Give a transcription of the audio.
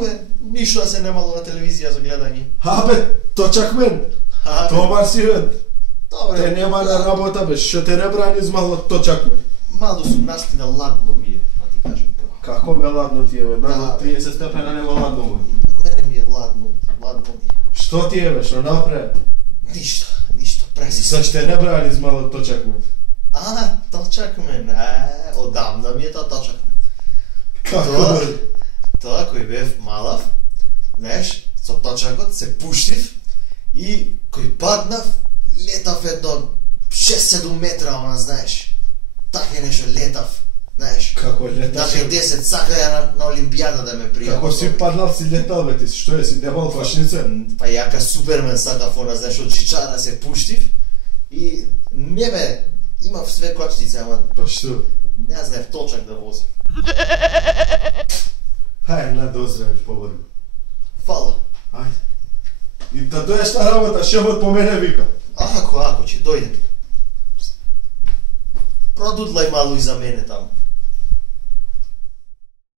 бе, ништо да се немало на телевизија за гледање. Абе, точак мен. Добар си бе. Добре. Те нема на работа бе, што те не брани измало точак мен. Мало сум настина ладно ми е, да ти кажам. Како ме ладно ти е бе, над Да, 30 степена нема ладно бе. Мене ми е ладно ми е. Што ти е бе, што направи? Ништо, преси. Зашто те не брани измало точак мен? Точак мен, одамна ми е точак мен. Како бе? Тоа кој бев малав, знаеш, со точакот се пуштив и кој паднав, летав едно 6-7 метра, знаеш. Така нешто летав, знаеш. Како леташ? Така 10 сака на Олимпијада да ме пријава. Како си паднал си летал бе ти, што е си дебал фашница? Па јака Супермен сакав она, знаеш, од чичара се пуштив и не бе, имав све кочници, ама Па што? не знаев точак да возам. Хај, не доздравиш поборно. Фала. Ајде. И да дојдеш на работа, шефот по мене вика. Ако ќе дојдем. Продудлај малу и за мене таму.